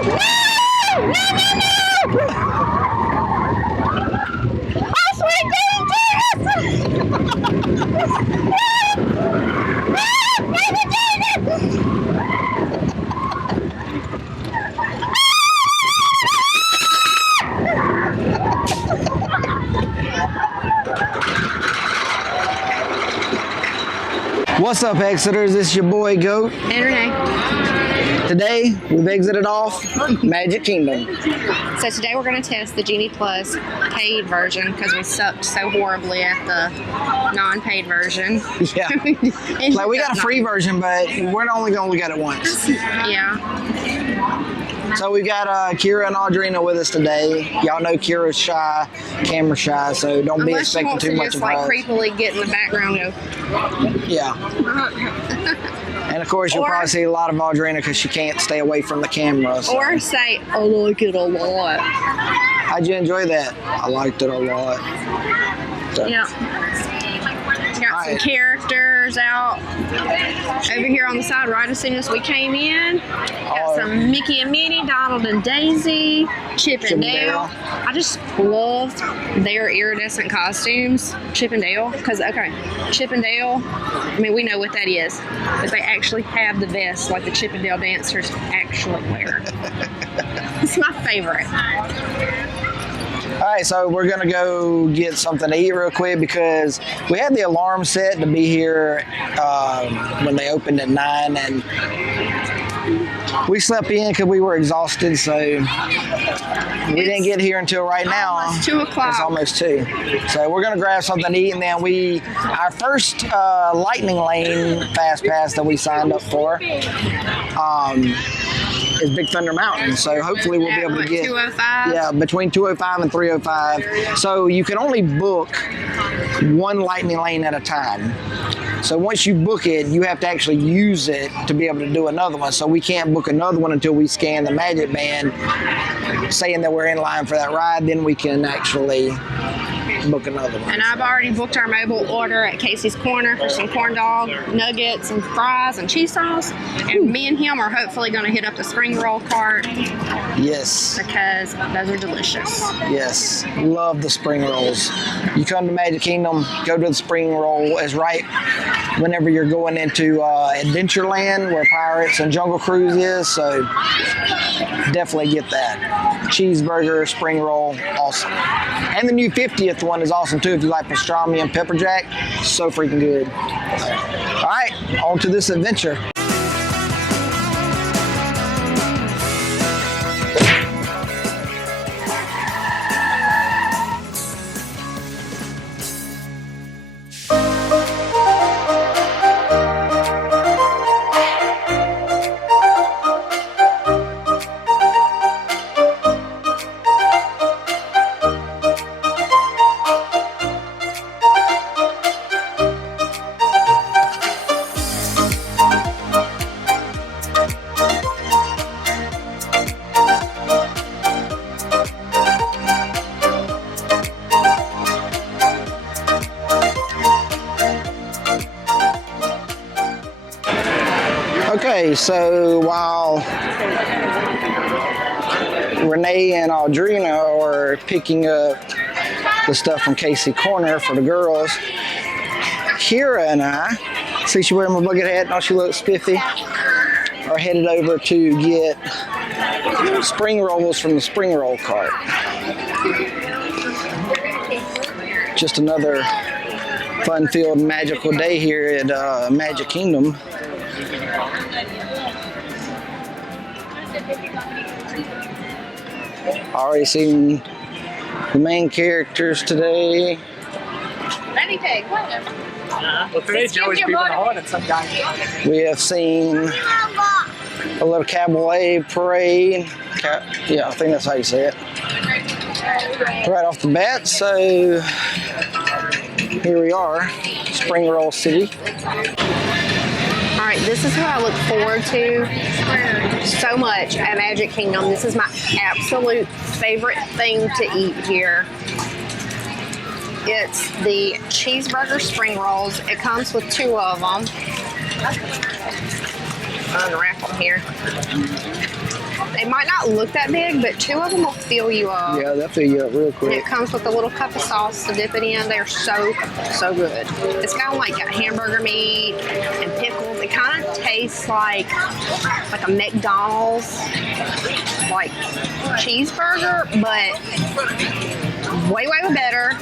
Oh, sweet What's up, Exiters? This is your boy Goat. And Renee. Today, we've exited off Magic Kingdom. So today we're going to test the Genie Plus paid version because we sucked so horribly at the non-paid version. Yeah. Like, we got a free version, but we're only going to look at it once. Yeah. So we got Kira and Audrina with us today. Y'all know Kira's shy, camera shy, so don't be Unless she expecting wants too to much just of like her. creepily get in the background and go. Yeah. And of course, you'll probably see a lot of Audrina because she can't stay away from the camera. So. Or say, I like it a lot. How'd you enjoy that? I liked it a lot. So. Yeah. Got some characters out over here on the side right as soon as we came in. Got some Mickey and Minnie, Donald and Daisy, Chip and Dale. I just loved their iridescent costumes, Chip and Dale, because, okay, Chip and Dale, I mean, we know what that is, but they actually have the vests like the Chip and Dale dancers actually wear. It's my favorite. All right, so we're gonna go get something to eat real quick because we had the alarm set to be here when they opened at 9, and we slept in because we were exhausted, so we didn't get here until right now. Almost 2 o'clock. It's almost 2. So we're gonna grab something to eat, and then our first Lightning Lane Fast Pass that we signed up for is Big Thunder Mountain. So hopefully we'll be able to get 205? Yeah, between 205 and 305. So you can only book one Lightning Lane at a time. So once you book it, you have to actually use it to be able to do another one. So we can't book another one until we scan the Magic Band saying that we're in line for that ride. Then we can actually book another one. And I've already booked our mobile order at Casey's Corner for some corn dog, nuggets, and fries and cheese sauce. And me and him are hopefully going to hit up the spring roll cart. Yes. Because those are delicious. Yes. Love the spring rolls. You come to Magic Kingdom, go to the spring roll. It's right whenever you're going into Adventureland where Pirates and Jungle Cruise is. So definitely get that. Cheeseburger, spring roll, awesome. And the new 50th one is awesome too if you like pastrami and pepper jack. So freaking good. All right, on to this adventure. Okay, so while Renee and Audrina are picking up the stuff from Casey Corner for the girls, Kira and I, see she wearing my bucket hat, don't she look spiffy, are headed over to get spring rolls from the spring roll cart. Just another fun-filled magical day here at Magic Kingdom. Already seen the main characters today. We have seen a little cabaret parade. Yeah, I think that's how you say it. Right off the bat, so here we are, Spring Roll City. All right, this is what I look forward to so much at Magic Kingdom. This is my absolute favorite thing to eat here. It's the cheeseburger spring rolls. It comes with 2 of them. Unwrap them here. They It might not look that big, but 2 of them will fill you up. Yeah, they'll fill you up real And quick. it comes with a little cup of sauce to dip it in. They're so good. It's kind of like got hamburger meat and pickles. It kind of tastes like a McDonald's like cheeseburger, but way better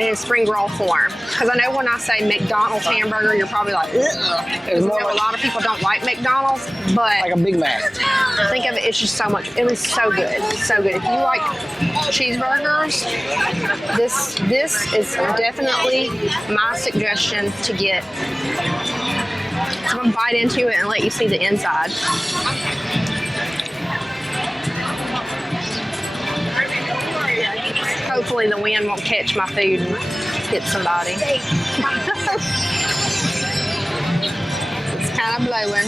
in spring roll form. Because I know when I say McDonald's hamburger, you're probably like, ugh. Because a lot of people don't like McDonald's, but Like a Big Mac. think of it, it's just so much. It was so good, so good. If you like cheeseburgers, this is definitely my suggestion to get. So I'm gonna bite into it and let you see the inside. Hopefully the wind won't catch my food and hit somebody. It's kind of blowing.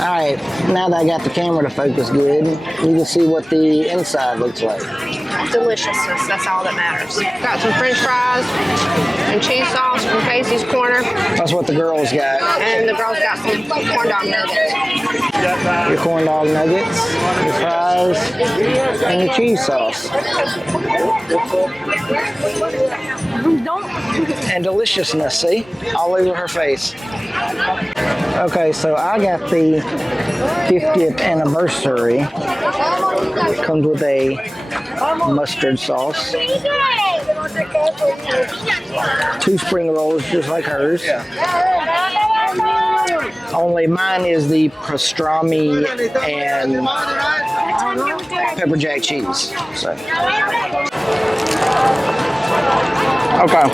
Alright, now that I got the camera to focus good, you can see what the inside looks like. Deliciousness, that's all that matters. Got some french fries and cheese sauce from Casey's Corner, That's what the girls got. and the girls got some corn dog nuggets. Your corn dog nuggets, your fries, and your cheese sauce. And deliciousness, see? All over her face. Okay, so I got the 50th anniversary. Comes with a mustard sauce. 2 spring rolls just like hers. Only mine is the pastrami and pepper jack cheese. So. Okay.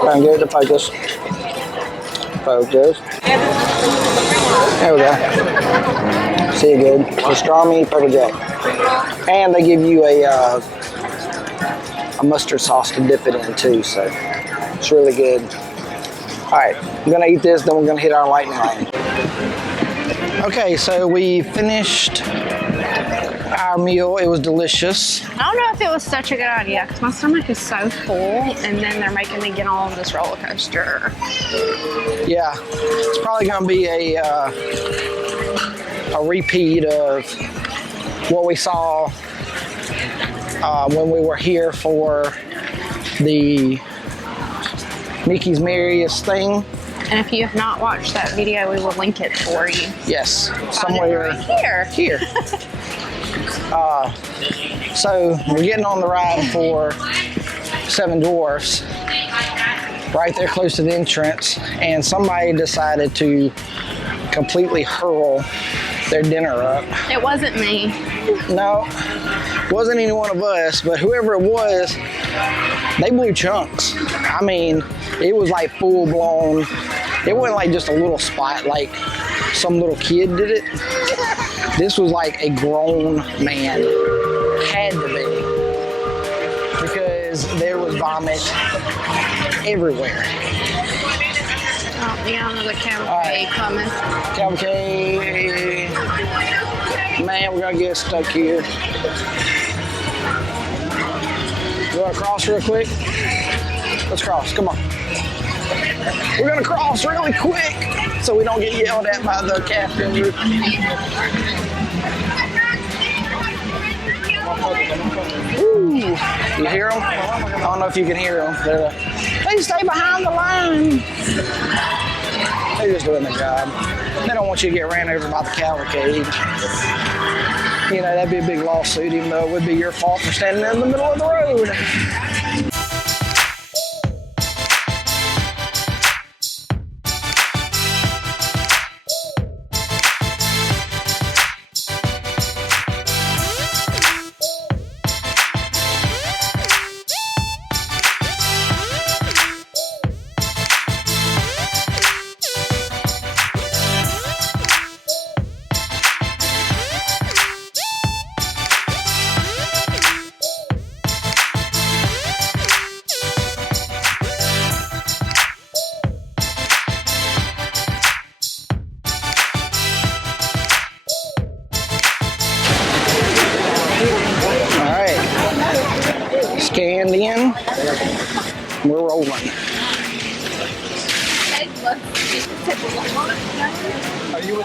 Try and get it to focus. Focus. There we go. See it good. Pastrami, pepper jack. And they give you a mustard sauce to dip it in too, so it's really good. Alright, I'm gonna eat this, then we're gonna hit our lightning lane. Okay, so we finished our meal. It was delicious. I don't know if it was such a good idea because my stomach is so full, and then they're making me get on this roller coaster. Yeah, it's probably gonna be a repeat of what we saw when we were here for the Mickey's Merriest Thing. And if you have not watched that video, we will link it for you. Yes, Find it somewhere right here. So we're getting on the ride for Seven Dwarfs, right there close to the entrance, and somebody decided to completely hurl their dinner up. It wasn't me. No, wasn't any one of us, but whoever it was, they blew chunks. I mean, it was like full blown. It wasn't like just a little spot like some little kid did it. This was like a grown man. Had to be. Because there was vomit everywhere. Oh, yeah, another cavalcade coming. Cavalcade. Man, we're gonna get stuck here. You wanna cross real quick? Let's cross, come on. We're gonna cross really quick so we don't get yelled at by the captain. Ooh, you hear them? I don't know if you can hear them. They stay behind the line. They're just doing their job. They don't want you to get ran over by the cavalcade. You know, that'd be a big lawsuit, even though it would be your fault for standing in the middle of the road. scanned in. We're rolling. Are you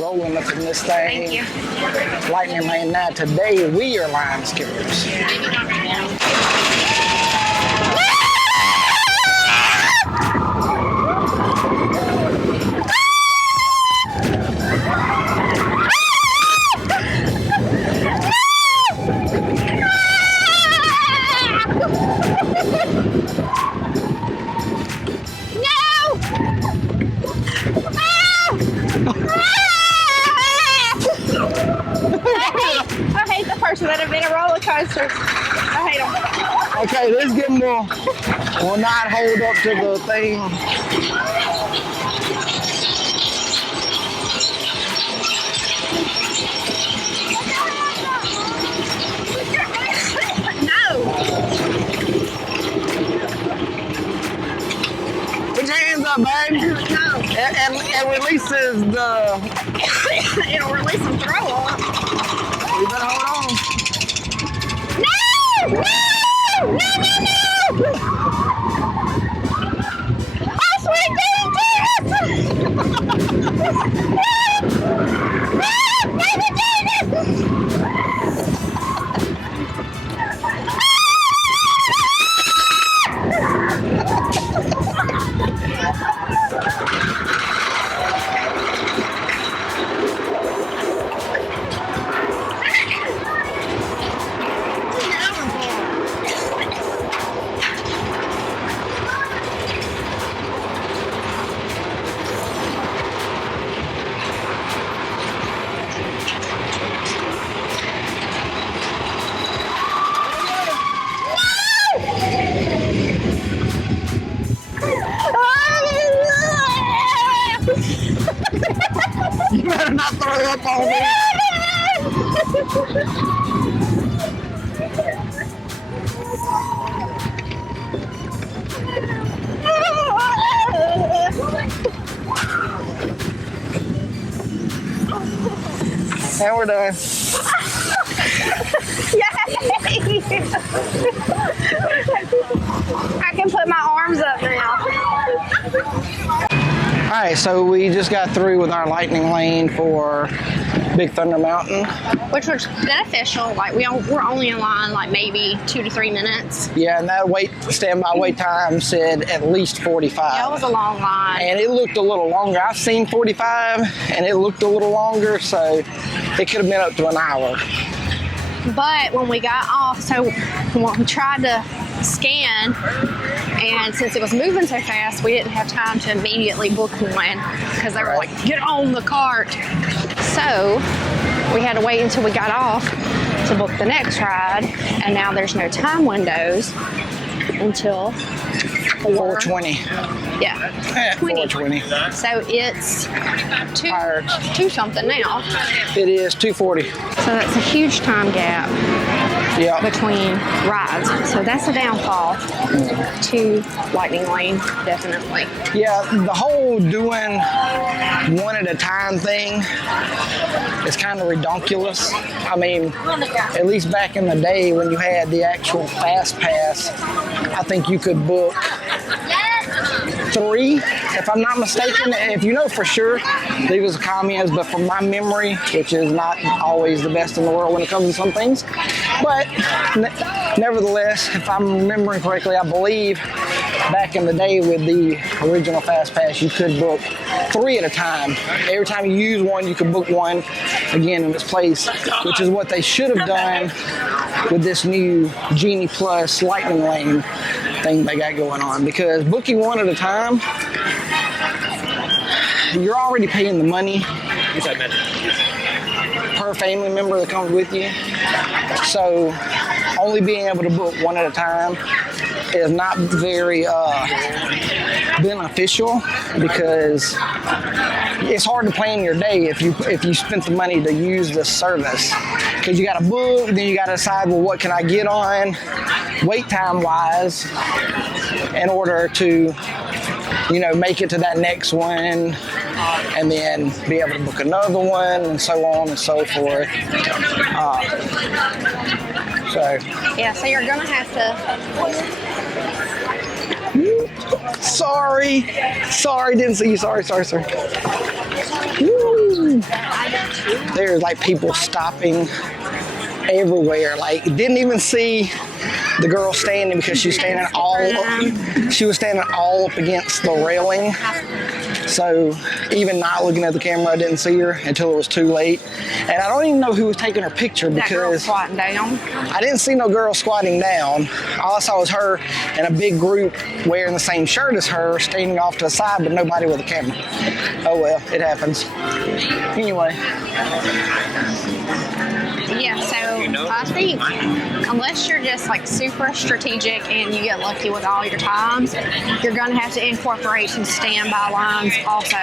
rolling up in this thing? Thank you. Lightning Lane. Now today we are line skippers. I hate the person that have been a roller coaster. I hate them. Okay, this game will not hold up to the thing. No. Put your hands up, babe. No. It releases the. It'll release some throw up. You better hold on. No! No! No! No! Oh, sweet baby Jesus! Baby Jesus! You better not throw it up on me. And we're done. Yay! I can put my arms up now. All right, so we just got through with our lightning lane for Big Thunder Mountain. Which was beneficial. Like we're only in line like maybe 2 to 3 minutes. Yeah, and that standby wait time said at least 45. Yeah, it was a long line. And it looked a little longer. I've seen 45, and it looked a little longer, so it could have been up to an hour. But when we got off, so when we tried to scan, and since it was moving so fast, we didn't have time to immediately book one because they were like, get on the cart. So we had to wait until we got off to book the next ride, and now there's no time windows until 4:20. Yeah, 4:20. So it's 2 something now. It is 2:40. So that's a huge time gap between rides. So that's a downfall to Lightning Lane, definitely. Yeah, the whole doing one at a time thing is kind of redonkulous. I mean, at least back in the day when you had the actual Fast Pass, I think you could book 3, if I'm not mistaken. If you know for sure, leave us comments. But from my memory, which is not always the best in the world when it comes to some things, but nevertheless, if I'm remembering correctly, I believe back in the day with the original Fast Pass, you could book 3 at a time. Every time you use one, you could book one again in its place, which is what they should have done with this new Genie Plus Lightning Lane thing they got going on. Because booking one at a time, you're already paying the money per family member that comes with you. So only being able to book one at a time is not very beneficial, because it's hard to plan your day if you spent the money to use this service, because you got to book, then you got to decide, well, what can I get on wait time wise in order to make it to that next one, and then be able to book another one, and so on and so forth. So Yeah, so you're gonna have to. sorry, didn't see you. Sorry. Woo. There's like people stopping everywhere. Like didn't even see the girl standing because she was standing all up against the railing. So even not looking at the camera, I didn't see her until it was too late. And I don't even know who was taking her picture That girl because squatting down. I didn't see no girl squatting down. All I saw was her and a big group wearing the same shirt as her, standing off to the side, but nobody with a camera. Oh well, it happens. Anyway. Yeah, so I think unless you're just like super strategic and you get lucky with all your times, you're going to have to incorporate some standby lines also.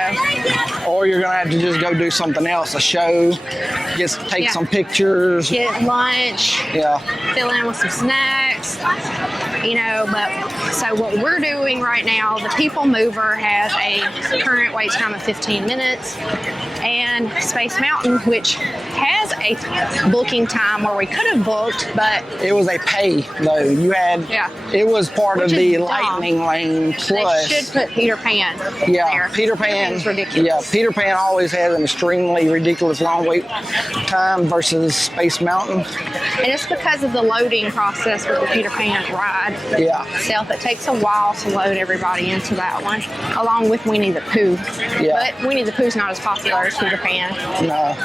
Or you're going to have to just go do something else, a show, take some pictures. Get lunch. Yeah. Fill in with some snacks. But so what we're doing right now, the People Mover has a current wait time of 15 minutes, and Space Mountain, which has a booking time where we could have booked, but it was a pay though. You had it was part of the Lightning Lane Plus. They should put Peter Pan there. Peter Pan is ridiculous. Yeah, Peter Pan always has an extremely ridiculous long wait time versus Space Mountain. And it's because of the loading process with the Peter Pan ride itself. It takes a while to load everybody into that one, along with Winnie the Pooh. Yeah. But Winnie the Pooh's not as popular as Peter Pan. No.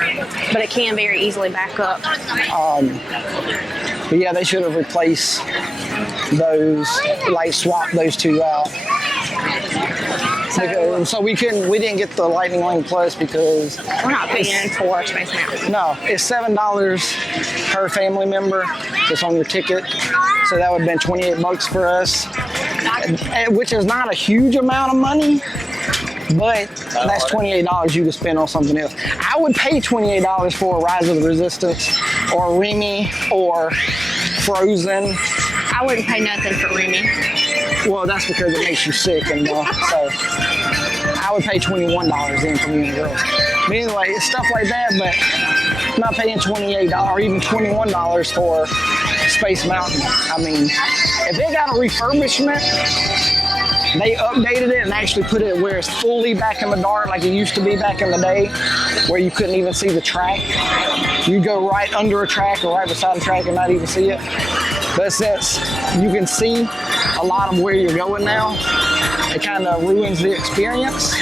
But it can very easily back up. But yeah, they should have replaced those, like swapped those two out. So we didn't get the Lightning Lane Plus because we're not paying for Space Mountain. No, it's $7 per family member. It's on your ticket, so that would have been $28 for us, which is not a huge amount of money. But that's $28 you could spend on something else. I would pay $28 for Rise of the Resistance or Remy or Frozen. I wouldn't pay nothing for Remy. Well, that's because it makes you sick, and so I would pay $21 then for me and the girls. But anyway, stuff like that, but I'm not paying $28 or even $21 for Space Mountain. I mean, if they got a refurbishment, they updated it and actually put it where it's fully back in the dark like it used to be back in the day, where you couldn't even see the track. You go right under a track or right beside a track and not even see it. But since you can see a lot of where you're going now, it kind of ruins the experience.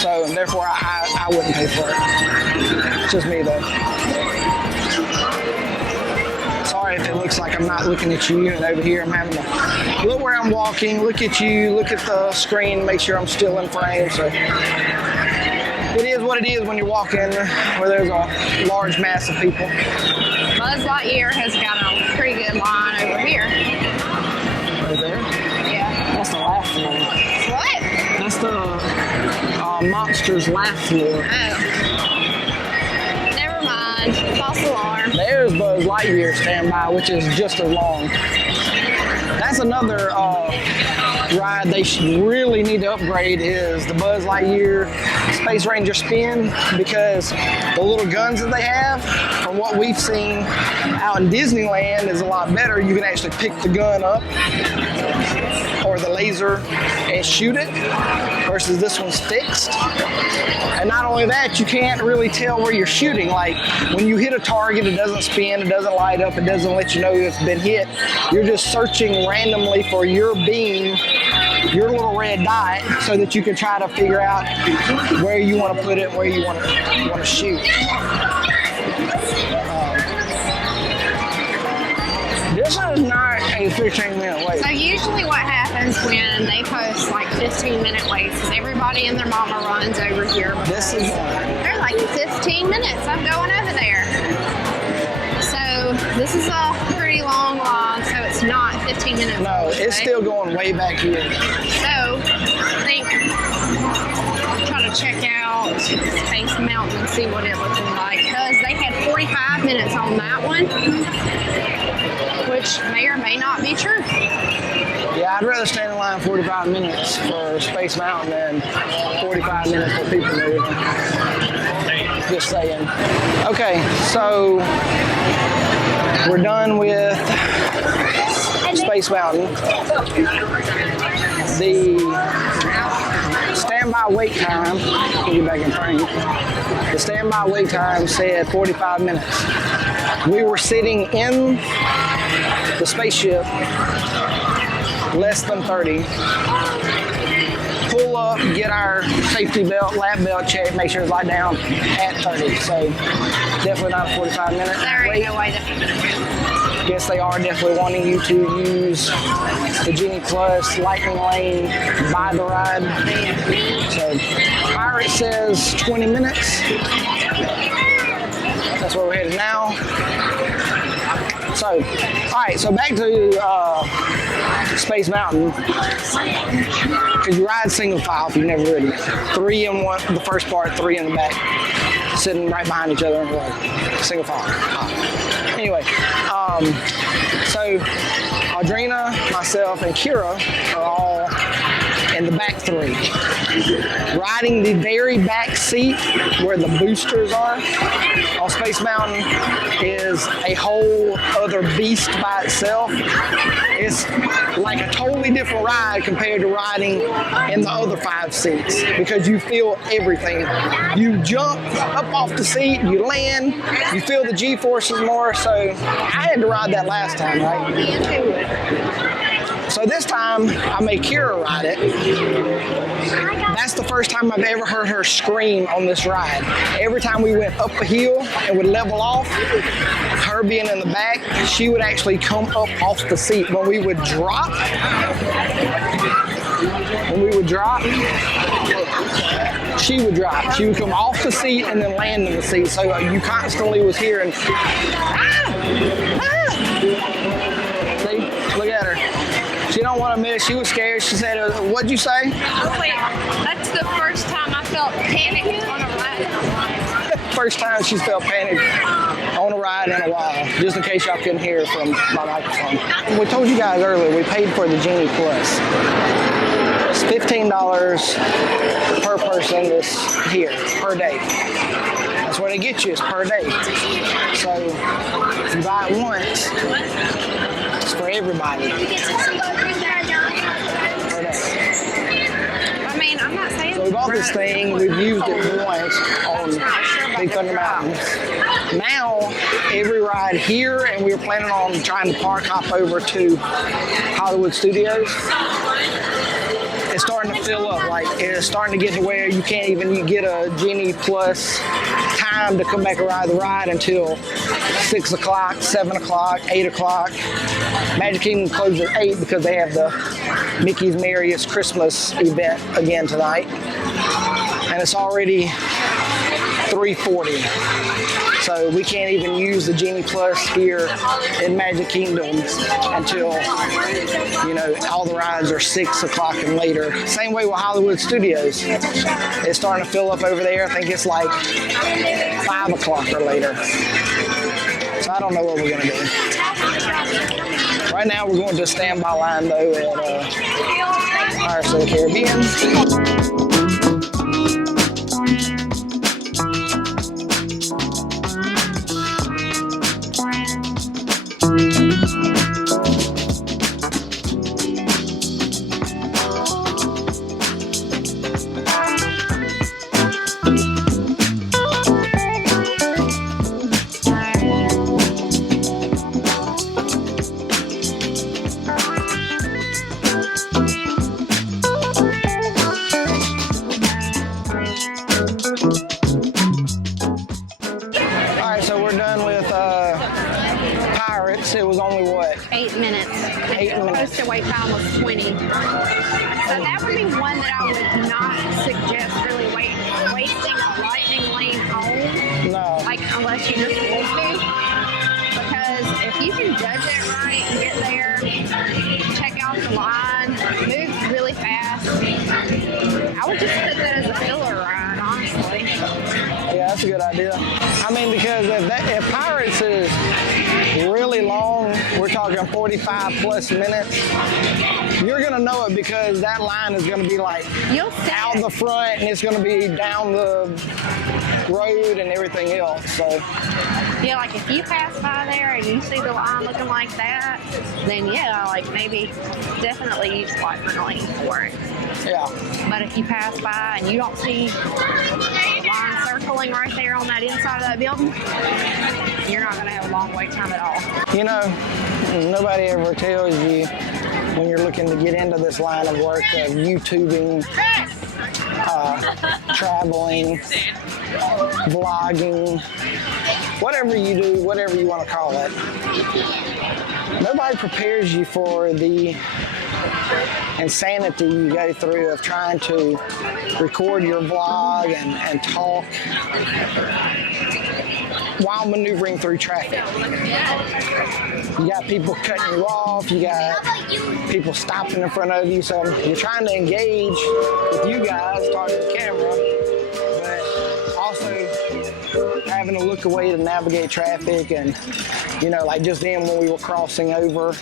So therefore, I wouldn't pay for it. It's just me though. Sorry if it looks like I'm not looking at you, and over here I'm having to look where I'm walking, look at you, look at the screen, make sure I'm still in frame. So it is what it is when you're walking where there's a large mass of people. Buzz Lightyear has got a pretty good line over here. Right there? Yeah. That's the laugh floor. What? That's the Monsters laugh floor. Oh. Never mind. False alarm. There's Buzz Lightyear standby, which is just as long. That's another ride they really need to upgrade is the Buzz Lightyear Space Ranger Spin, because the little guns that they have, from what we've seen out in Disneyland, is a lot better. You can actually pick the gun up or the laser and shoot it versus this one's fixed. And not only that, you can't really tell where you're shooting. Like when you hit a target, it doesn't spin, it doesn't light up, it doesn't let you know it's been hit. You're just searching randomly for your beam, your little red dot, so that you can try to figure out where you want to put it, where you want to shoot. This is not a 15-minute wait. So usually what happens when they post like 15-minute waits is everybody and their mama runs over here. This is they're like 15 minutes. I'm going over there. So this is a pretty long line, so it's not 15 minutes. No, it's still going way back here. So I think I'll try to check out Space Mountain and see what it looks like, because they had 45 minutes on that one, which may or may not be true. Yeah, I'd rather stand in line 45 minutes for Space Mountain than 45 minutes for People Mover. Just saying. Okay, so we're done with Space Mountain. The standby wait time, get you back in frame. The standby wait time said 45 minutes. We were sitting in the spaceship less than 30. Pull up, get our safety belt, lap belt check, make sure it's locked down at 30. So definitely not a 45 minute There ain't no way to. Guess they are definitely wanting you to use the Genie Plus Lightning Lane by the ride. So Pirate says 20 minutes. That's where we're headed now. So, all right, so back to Space Mountain. Because you ride single file if you've never ridden it. 3 in one, the first part, 3 in the back. Sitting right behind each other in the row. Single file. Anyway, so Audrina, myself, and Kira are all in the back 3. Riding the very back seat where the boosters are on Space Mountain is a whole other beast by itself. It's like a totally different ride compared to riding in the other 5 seats because you feel everything. You jump up off the seat, you land, you feel the G-forces more. So I had to ride that last time, right? So this time I made Kira ride it. That's the first time I've ever heard her scream on this ride. Every time we went up a hill and would level off, her being in the back, she would actually come up off the seat. When we would drop, she would drop. She would come off the seat and then land in the seat. So you constantly was hearing, See, look at her. She don't want to miss. She was scared. She said, what'd you say? Oh, wait. That's the first time I felt panic on a ride. First time she's felt panic on a ride in a while, just in case y'all couldn't hear from my microphone. We told you guys earlier, we paid for the Genie Plus. It's $15 per person this here, per day. That's what they get you, is per day. So if you buy it once, it's for everybody. Per day. I mean, I'm not saying. So we bought this thing, we've used it once on Big Thunder Mountain. Now, every ride here, and we were planning on trying to hop over to Hollywood Studios. It's starting to fill up. Like, it's starting to get to where you can't even get a Genie Plus time to come back and ride the ride until 6 o'clock, 7 o'clock, 8 o'clock. Magic Kingdom closes at 8 because they have the Mickey's Merriest Christmas event again tonight. And it's already 3:40. So we can't even use the Genie Plus here in Magic Kingdom until, you know, all the rides are 6 o'clock and later. Same way with Hollywood Studios. It's starting to fill up over there. I think it's like 5 o'clock or later. So I don't know what we're gonna do. Right now we're going to a standby line though at Pirates of the Caribbean. It was only what? 8 minutes. 8 minutes. Posted wait time was 20. So that would be one that I would not suggest really wasting a lightning lane home. No. Like, unless you just want to. Because if you can judge it right and get there, check out the line, move really fast, I would just put that as a filler ride, honestly. Yeah, that's a good idea. I mean, because if Pirates is really long, we're talking 45 plus minutes, you're gonna know it because that line is gonna be like out the front and it's gonna be down the road and everything else. So Yeah, like if you pass by there and you see the line looking like that, then yeah, like maybe definitely use light lane for it. Yeah. But if you pass by and you don't see the line circling right there on that inside of that building, you're not going to have a long wait time at all. You know, nobody ever tells you when you're looking to get into this line of work of YouTubing, traveling, vlogging, whatever you do, whatever you want to call it. Nobody prepares you for the insanity you go through of trying to record your vlog and talk while maneuvering through traffic. You got people cutting you off, you got people stopping in front of you, so you're trying to engage with you guys, talking to the camera, but also having to look away to navigate traffic. And you know, like just then when we were crossing over,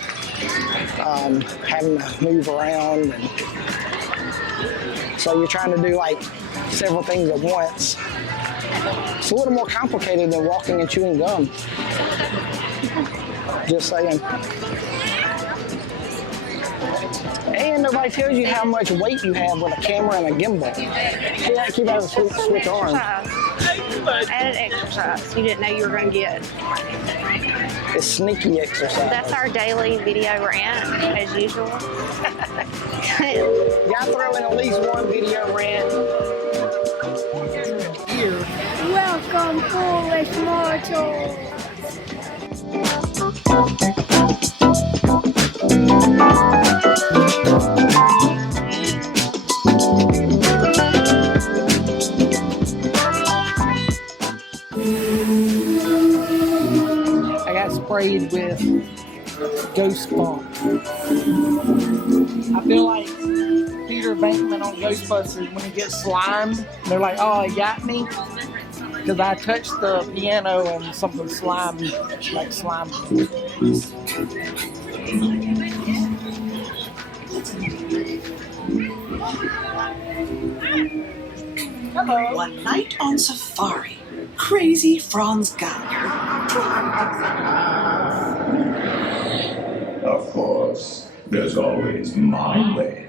having to move around, and so you're trying to do like several things at once. It's a little more complicated than walking and chewing gum. Just saying. And nobody tells you how much weight you have with a camera and a gimbal. Keep having to switch arms. Added exercise you didn't know you were going to get. It's sneaky exercise. That's our daily video rant, as usual. Gotta throw in at least one video rant. Here. Welcome, foolish mortals. I got sprayed with Ghost Bomb. I feel like Peter Venkman on Ghostbusters when he gets slimed. They're like, oh, he got me. Because I touched the piano and something slimed, like slime. Hello. One night on safari, crazy Franz Gallagher. Of course, there's always my way.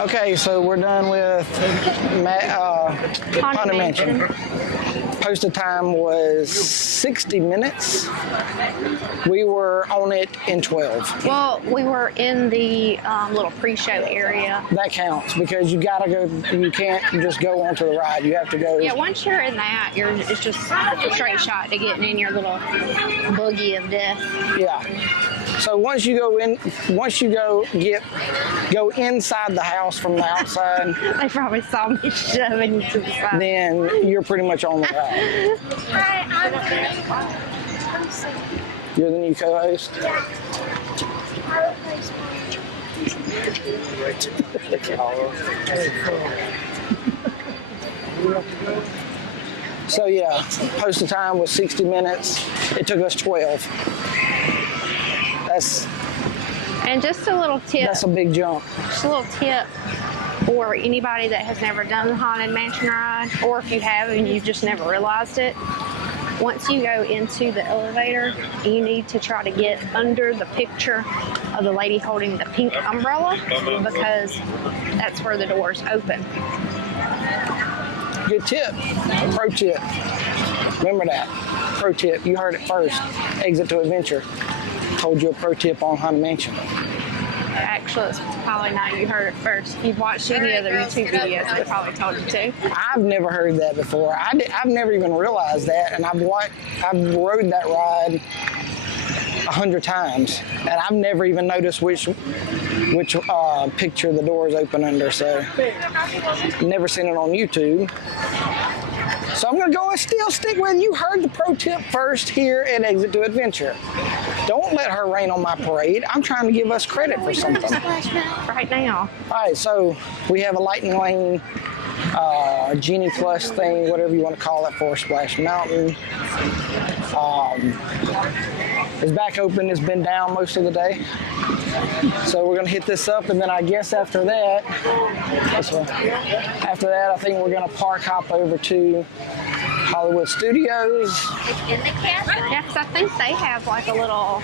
Okay, so we're done with Haunted Mansion. Posted time was 60 minutes. We were on it in 12. Well, we were in the little pre-show area. That counts because you gotta go. You can't just go onto the ride. You have to go. Yeah, once you're in that, it's just a straight shot to getting in your little boogie of death. Yeah. So once you go inside the house from the outside, They probably saw me shoving you to the side. then you're pretty much on the ride. Hi, I'm You're the new co-host. So yeah, posted time was 60 minutes. It took us 12. And just a little tip. That's a big jump. Just a little tip for anybody that has never done the Haunted Mansion ride, or if you have and you've just never realized it. Once you go into the elevator, you need to try to get under the picture of the lady holding the pink umbrella because that's where the doors open. Good tip. Pro tip. Remember that. Pro tip. You heard it first. Exit to Adventure. Told you a pro tip on Haunted Mansion. Actually, it's probably not you heard it first. You've watched any other YouTube videos, they probably told you to. I've never heard that before. I've never even realized that, and I've rode that ride 100 times, and I've never even noticed which picture the doors open under. So never seen it on YouTube. So I'm gonna go and still stick with you. Heard the pro tip first here at Exit to Adventure. Don't let her rain on my parade. I'm trying to give us credit for something. Right now. All right, so we have a lightning lane, Genie Plus thing, whatever you want to call it, for Splash Mountain. It's back open. It's been down most of the day. So we're gonna hit this up, and then I guess after that, I think we're gonna hop over to Hollywood Studios. Yeah, because I think they have like a little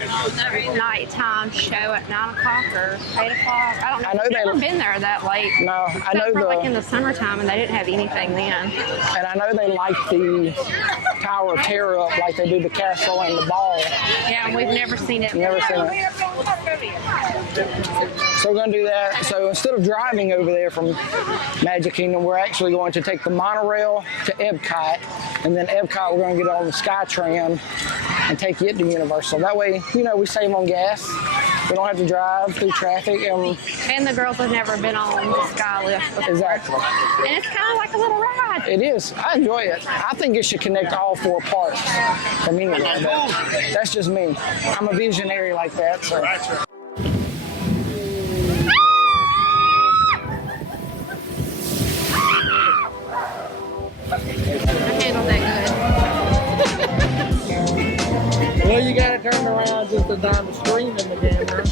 nighttime show at 9 o'clock or 8 o'clock. I don't know. I've never been there that late. No, I know like in the summertime, and they didn't have anything then. And I know they like the Tower of Terror up like they do the castle and the ball. Yeah, and we've never seen it. Never seen it. So we're going to do that. So instead of driving over there from Magic Kingdom, we're actually going to take the monorail to Epcot, and then Epcot we're going to get on the Skytram and take it to Universal. That way, you know, we save on gas. We don't have to drive through traffic. And the girls have never been on the Sky Lift before. Exactly. And it's kind of like a little ride. It is. I enjoy it. I think it should connect all 4 parks from anywhere. That's just me. I'm a visionary like that. So. Well, you gotta turn around just as I'm screaming the camera.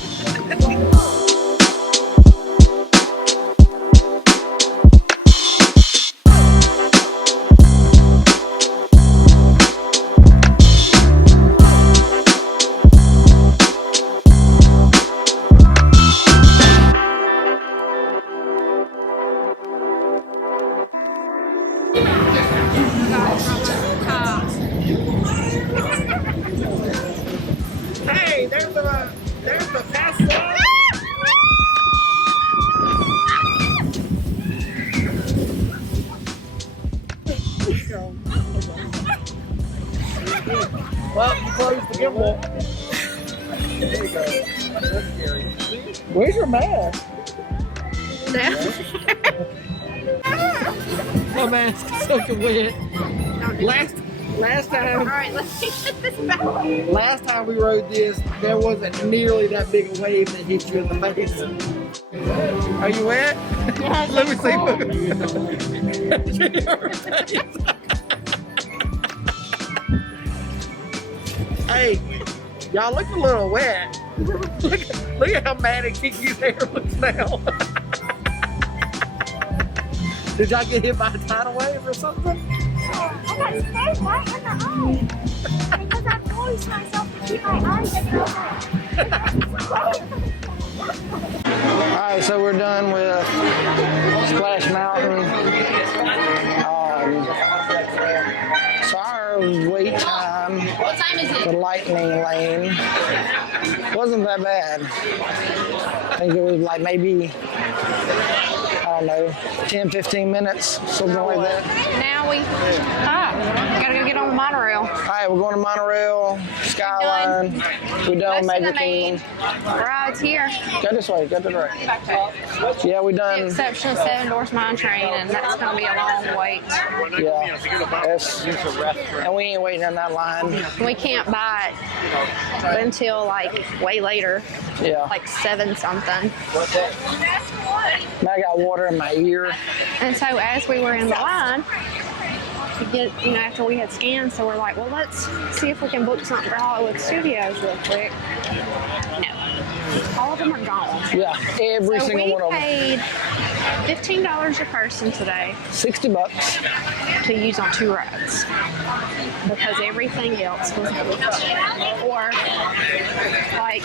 Hey, there's the Tesla. Well, you closed the gimbal. There you go. That's scary. Where's your mask? My mask is soaking wet. Last time. All right, let's get this back. Last time we rode this, there wasn't nearly that big a wave that hit you in the face. Are you wet? Yeah, Let me see. Hey, y'all look a little wet. Look at how mad and Kiki's hair looks now. Did y'all get hit by a tidal wave or something? I got scared right in the eye because I forced myself to keep my eyes closed. Alright, so we're done with Splash Mountain. So our wait time for Lightning Lane wasn't that bad. I think it was like maybe, I don't know, 10, 15 minutes, something like that. Now we gotta go get on the monorail. Alright, we're going to Monorail, Skyline. We're done Most of Magic the main Kingdom. rides here. Go this way, go to the right. Yeah, we The done. exception of Seven Doors Mine Train, and that's gonna be a long wait. Yeah, and we ain't waiting in that line. We can't buy it until like way later, Yeah. like 7 something. I got water in my ear. And so as we were in the line, to get, after we had scanned, so we're like, well, let's see if we can book something for Hollywood Studios real quick. No, all of them are gone. Yeah, every So single we one of them. paid $15 a person today $60. to use on 2 rides because everything else was booked. Or like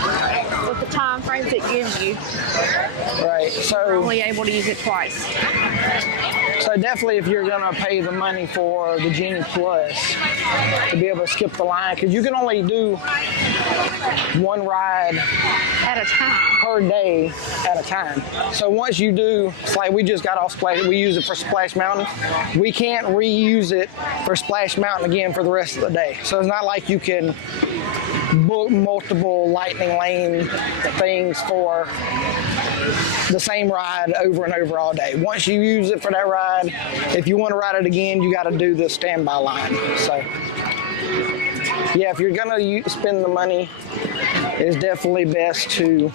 with the time frames it gives you, Right. you're So only able to use it twice. definitely if you're gonna pay the money for the Genie Plus to be able to skip the line, because you can only do 1 ride At a time. per day at a time. So once you do, it's like we just got off Splash, we use it for Splash Mountain. We can't reuse it for Splash Mountain again for the rest of the day. So it's not like you can book multiple lightning lane things for the same ride over and over all day. Once you use it for that ride, if you want to ride it again, you got to do the standby line. So, yeah, if you're gonna spend the money, it's definitely best to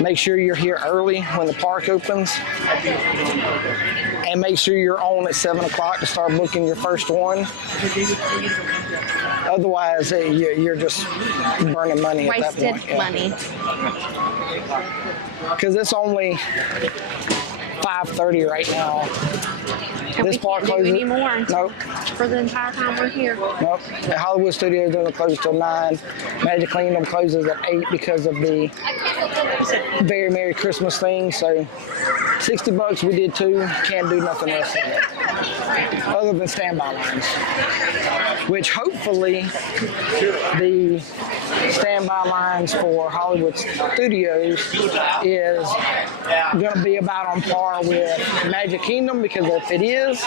make sure you're here early when the park opens, and make sure you're on at 7 o'clock to start booking your first one. Otherwise, you're just burning money at that point. Wasted money. Because it's only 5:30 right now. And This we park can't do closes. any more Nope. for the entire time we're here. Nope. The Hollywood Studios doesn't close till 9. Magic Kingdom closes at 8 because of the Very Merry Christmas thing. So $60 we did too. Can't do nothing else in it other than standby lines. Which hopefully the standby lines for Hollywood Studios is going to be about on par with Magic Kingdom, because if it is,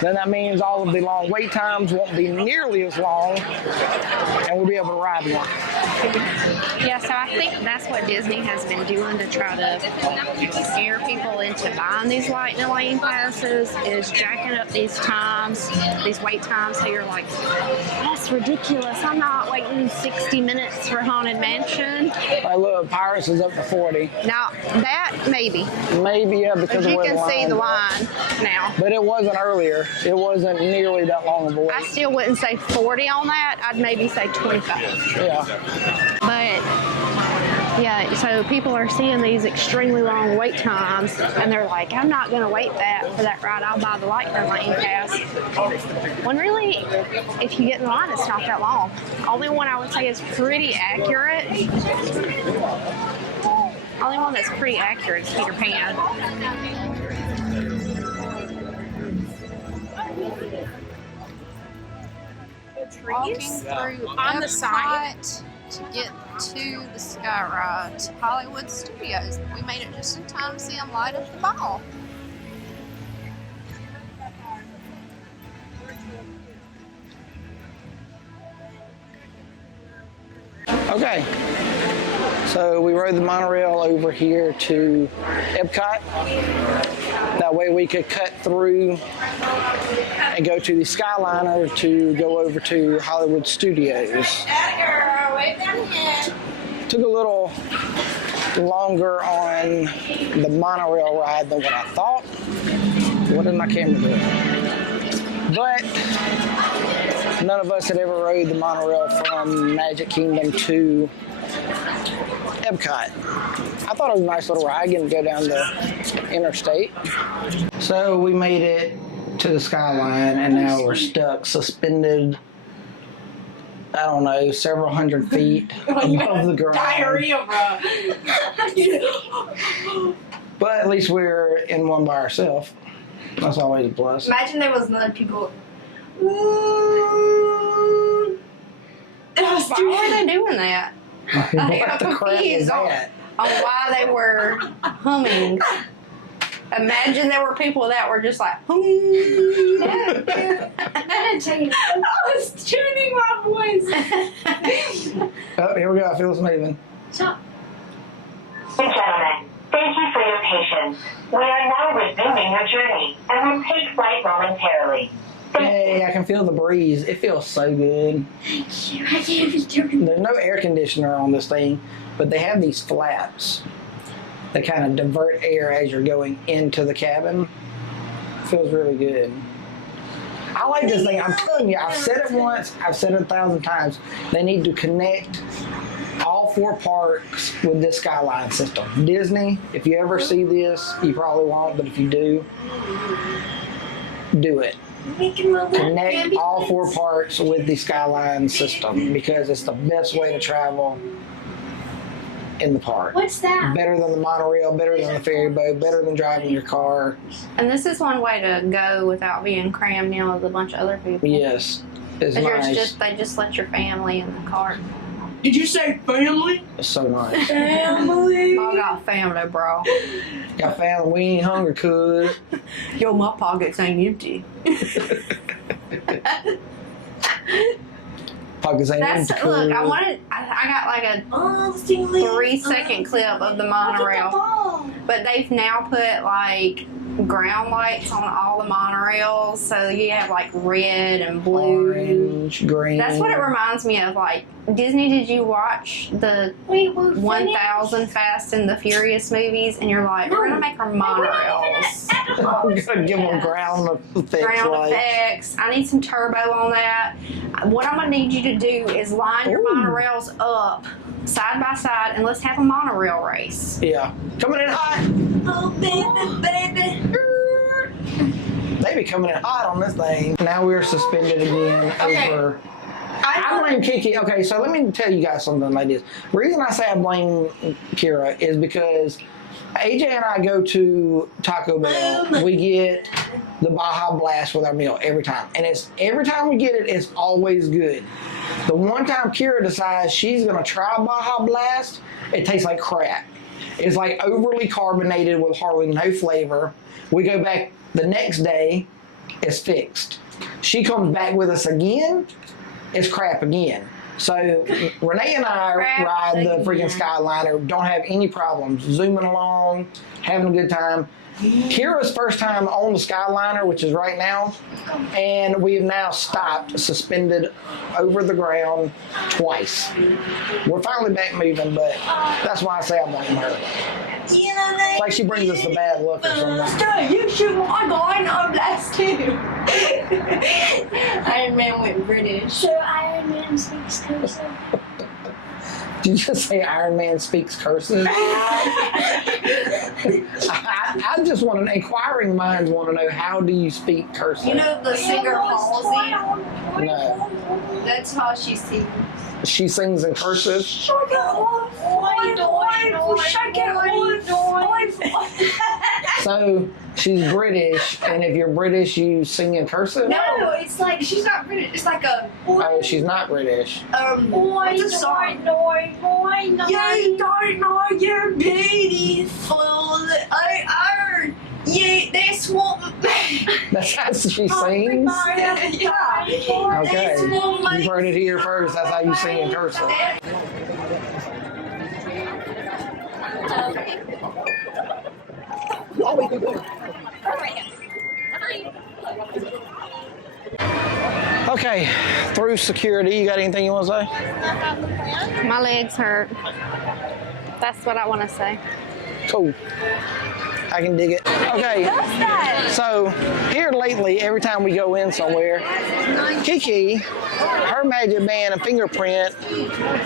then that means all of the long wait times won't be nearly as long, and we'll be able to ride more. Yeah, so I think that's what Disney has been doing to try to scare people into buying these lightning lane passes, is jacking up these times, these wait times. So you're like, that's ridiculous. I'm not waiting 60 minutes for Haunted Mansion. I look, Pirates is up to 40. Now, that maybe. Maybe, yeah, because But of you where can see the line. line now. But it wasn't earlier. It wasn't nearly that long of a wait. I still wouldn't say 40 on that. I'd maybe say 25. Yeah. But yeah, so people are seeing these extremely long wait times, and they're like, I'm not going to wait for that ride. I'll buy the lightning lane pass. When really, if you get in the line, it's not that long. Only one I would say is pretty accurate. Only one that's pretty accurate is Peter Pan. Walking through on the side to get to the Sky Ride to Hollywood Studios. We made it just in time to see them light up the ball. Okay. So we rode the monorail over here to Epcot. That way we could cut through and go to the Skyliner to go over to Hollywood Studios. Took a little longer on the monorail ride than what I thought. What did my camera do? But none of us had ever rode the monorail from Magic Kingdom to Epcot. I thought it was a nice little ride, getting to go down the interstate. So we made it to the Skyline, and now we're stuck, suspended, I don't know, several hundred feet above the ground. Diarrhea, bro. But at least we're in one by ourselves. That's always a plus. Imagine there was another people. Why were they doing that? What the crap is that? On why they were humming. Imagine there were people that were just like, I was tuning my voice. Oh, here we go. I feel it's moving. So, Gentlemen, thank you for your patience. We are now resuming your journey and will take flight momentarily. Hey, I can feel the breeze. It feels so good. There's no air conditioner on this thing, but they have these flaps that kind of divert air as you're going into the cabin. Feels really good. I like this thing. I'm telling you, I've said it once, I've said it 1,000 times. They need to connect all 4 parks with this Skyline system. Disney, if you ever see this, you probably won't, but if you do, do it. Connect all 4 parks with the Skyline system, because it's the best way to travel in the park. what's that? Better than the monorail, better than the ferry boat, better than driving your car. and this is one way to go without being crammed in with a bunch of other people. Yes, it's nice. They just let your family in the cart. Did you say family? It's so nice. Family. I got family, bro. Got family, we ain't hungry, cuz. Yo, my pockets ain't empty. Because they That's need to look. cool. I got like a 3-second clip of the monorail, but they've now put like ground lights on all the monorails, so you have like red and blue, Orange, green. That's what it reminds me of. Like Disney, did you watch the 1000 Fast and the Furious movies? And you're like, we're gonna make our monorails. I'm gonna give them ground effects. I need some turbo on that. What I'm gonna need you to do is line your monorails up side by side, and let's have a monorail race. Yeah, coming in hot. Oh, baby. They be coming in hot on this thing. Now we're suspended again over. I blame Kiki. Okay, so let me tell you guys something like this. The reason I say I blame Kira is because AJ and I go to Taco Bell. We get the Baja Blast with our meal every time. And every time we get it, it's always good. The one time Kira decides she's going to try Baja Blast, it tastes like crap. It's like overly carbonated with hardly no flavor. We go back the next day, it's fixed. She comes back with us again, it's crap again. So Renee and I ride the freaking Skyliner, don't have any problems, zooming along, having a good time. Kira's first time on the Skyliner, which is right now, and we have now stopped, suspended over the ground twice. We're finally back moving, but that's why I say I blame her. It's like she brings us the bad luck or something. You shoot my line on blast too. Iron Man went British. So Iron Man speaks cursive. Did you just say Iron Man speaks cursive? I just want to, inquiring minds want to know, how do you speak cursive? You know the singer Halsey? No. That's how she sings. She sings in cursive? So she's British, and if you're British, you sing in cursive? No, it's like she's not British. It's like a. Oh, she's not British. What's a song? You don't know you're beautiful. I heard. Yeah, that's what. That's how she sings? Yeah. Okay. You've heard it here first. That's how you sing in cursive. Okay, through security, you got anything you want to say? My legs hurt. That's what I want to say. Cool. I can dig it. Okay, so here lately, every time we go in somewhere, Kiki, her magic band and fingerprint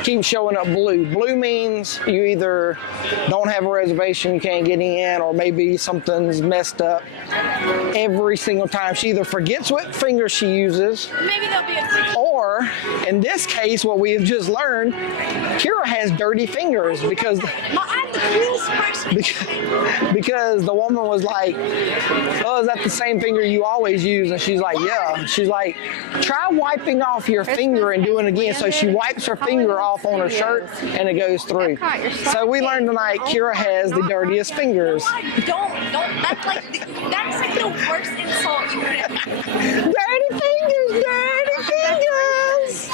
keeps showing up blue. Blue means you either don't have a reservation, you can't get in, or maybe something's messed up. Every single time, she either forgets what finger she uses, Maybe there'll be a. or in this case, what we have just learned, Kira has dirty fingers because the woman was like, oh, is that the same finger you always use? And she's like, yeah. She's like, try wiping off your finger and doing it again. So she wipes her finger off on her shirt and it goes through. So we learned tonight Kira has the dirtiest fingers. Don't. That's like the worst insult you could have. Dirty fingers, dirty fingers.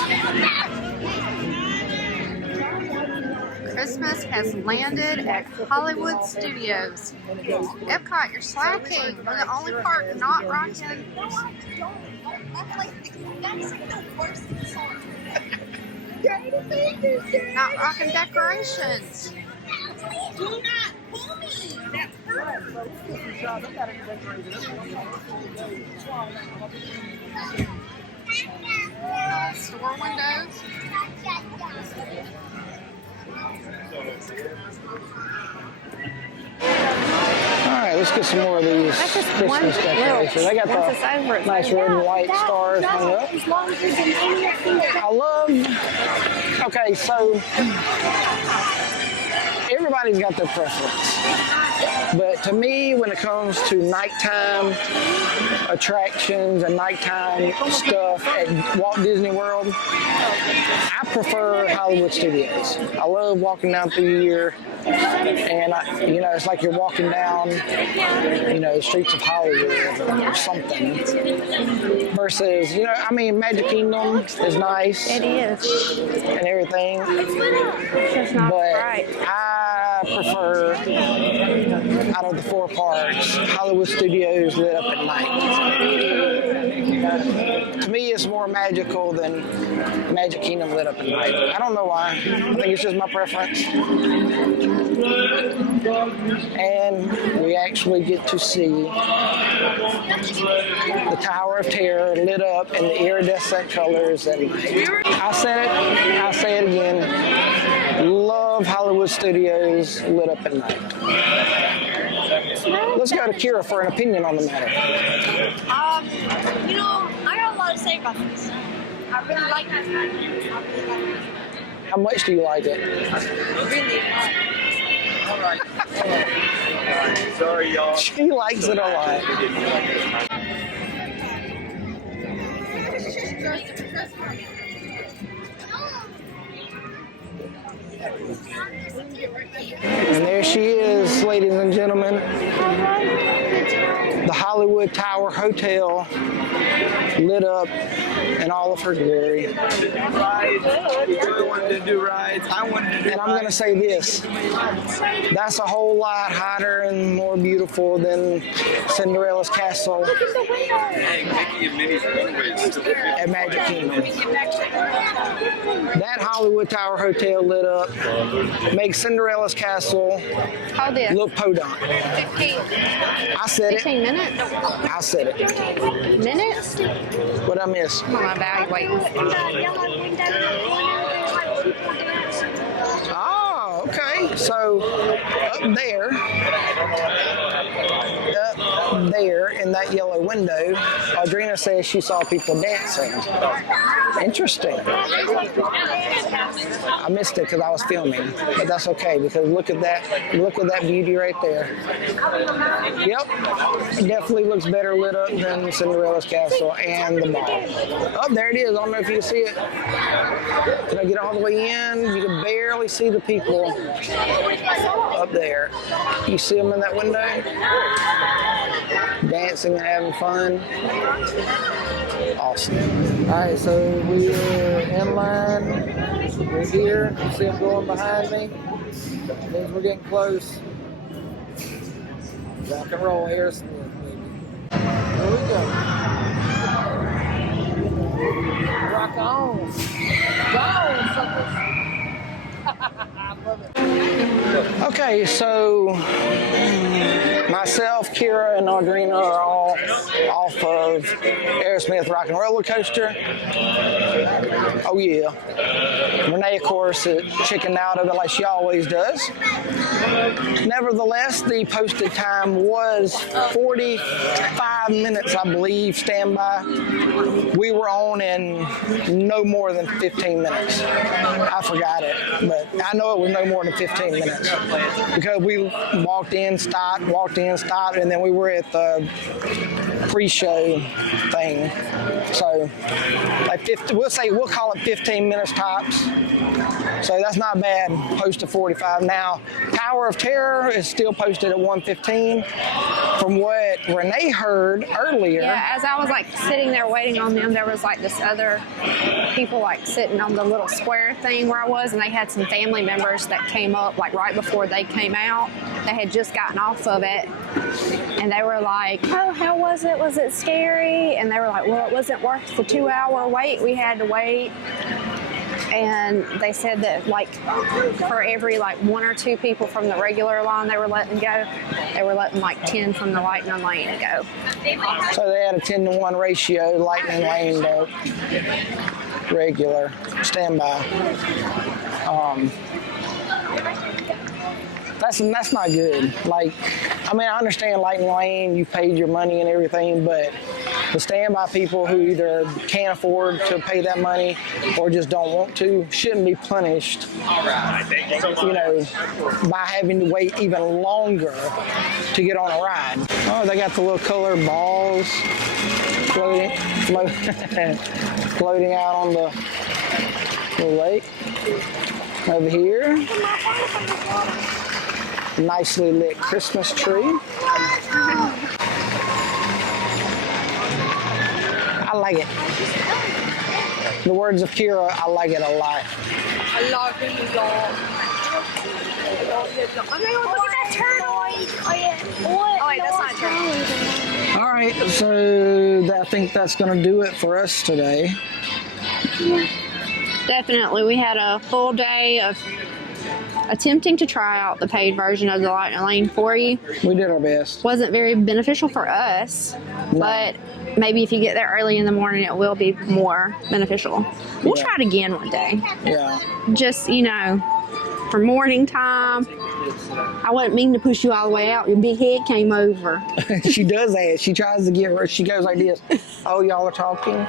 Christmas has landed at Hollywood Studios. Epcot, you're slacking. We're the only park not rocking. That's like the worst insult. Not rocking decorations. Do not pull me. That's perfect. Store windows. All right, let's get some more of these Christmas decorations. They got the nice red and white stars hung up. I love. Okay, so everybody's got their preference. But to me, when it comes to nighttime attractions and nighttime stuff at Walt Disney World, I prefer Hollywood Studios. I love walking down through here, and it's like you're walking down, the streets of Hollywood or something. Versus, Magic Kingdom is nice. It is. And everything. It's just not right. I prefer, out of the 4 parks, Hollywood Studios lit up at night. To me, it's more magical than Magic Kingdom lit up at night. I don't know why. I think it's just my preference. And we actually get to see the Tower of Terror lit up in the iridescent colors at night. I said it, I'll say it again. Love Hollywood Studios lit up at night. Let's go to Kira for an opinion on the matter. I got a lot to say about this. I really like it. How much do you like it? Really All right. Sorry, y'all. She likes it a lot. And there she is, ladies and gentlemen. The Hollywood Tower Hotel lit up in all of her glory. Rides. You wanted to do rides. I wanted to do And I'm going to say this. That's a whole lot hotter and more beautiful than Cinderella's Castle at Magic Kingdom. That Hollywood Tower Hotel lit up makes Cinderella's Castle look podunk. 15. I said it. 15 minutes? I said it. Minutes? What'd I miss? I'm gonna evaluate. Oh, okay. So up there in that yellow window, Audrina says she saw people dancing. Interesting. I missed it because I was filming, but that's okay because look at that beauty right there. Yep, it definitely looks better lit up than Cinderella's Castle and the ball. Oh, there it is. I don't know if you can see it. Can I get all the way in? You can barely see the people up there. You see them in that window? Dancing and having fun. Awesome. All right, so we are in line. We're here. You see them going behind me. That means we're getting close. Rock and roll, Aerosmith, baby. Here we go. Rock on. Go on, suckers. I love it. Okay, so myself, Kira, and Audrina are all off of Aerosmith Rock and Roller Coaster. Oh yeah. Renee, of course, chickened out of it like she always does. Nevertheless, the posted time was 45 minutes, I believe, standby. We were on in no more than 15 minutes. I forgot it, but I know it was no more than 15 minutes because we walked in, stopped, and then we were at the pre-show thing. So, we'll call it 15 minutes tops. So that's not bad, posted 45. Now, Tower of Terror is still posted at 1:15. From what Renee heard earlier. Yeah, as I was sitting there waiting on them, there was this other people sitting on the little square thing where I was, and they had some family members that came up right before they came out. They had just gotten off of it, and they were like, "Oh, how was it? Was it scary?" And they were like, "Well, it wasn't worth the 2-hour wait we had to wait." And they said that for every 1 or 2 people from the regular line they were letting go, they were letting 10 from the Lightning Lane go. So they had a 10-to-1 ratio, Lightning Lane to regular standby. That's not good. I understand Lightning Lane, you paid your money and everything, but the standby people who either can't afford to pay that money or just don't want to shouldn't be punished, you know, by having to wait even longer to get on a ride. Oh, they got the little color balls floating floating out on the lake. Over here, nicely lit Christmas tree. I like it. The words of Kira, I like it a lot. I love it a lot. Oh my god, look at that turtle! Oh yeah. Oh wait, that's not true. All right, so I think that's going to do it for us today. Definitely, we had a full day of attempting to try out the paid version of the Lightning Lane for you. We did our best. Wasn't very beneficial for us, but maybe if you get there early in the morning, it will be more beneficial. We'll try it again one day. Yeah. Just, you know, for morning time. I wasn't meaning to push you all the way out. Your big head came over. She does that. She tries to get her. She goes like this. Oh, y'all are talking?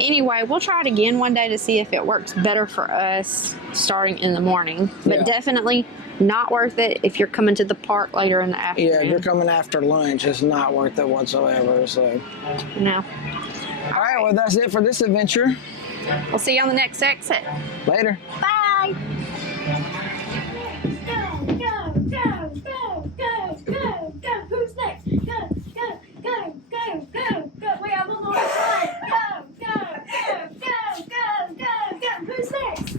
Anyway, we'll try it again one day to see if it works better for us starting in the morning. But definitely not worth it if you're coming to the park later in the afternoon. Yeah, if you're coming after lunch, it's not worth it whatsoever. So, no. All right, well, that's it for this adventure. We'll see you on the next exit. Later. Bye.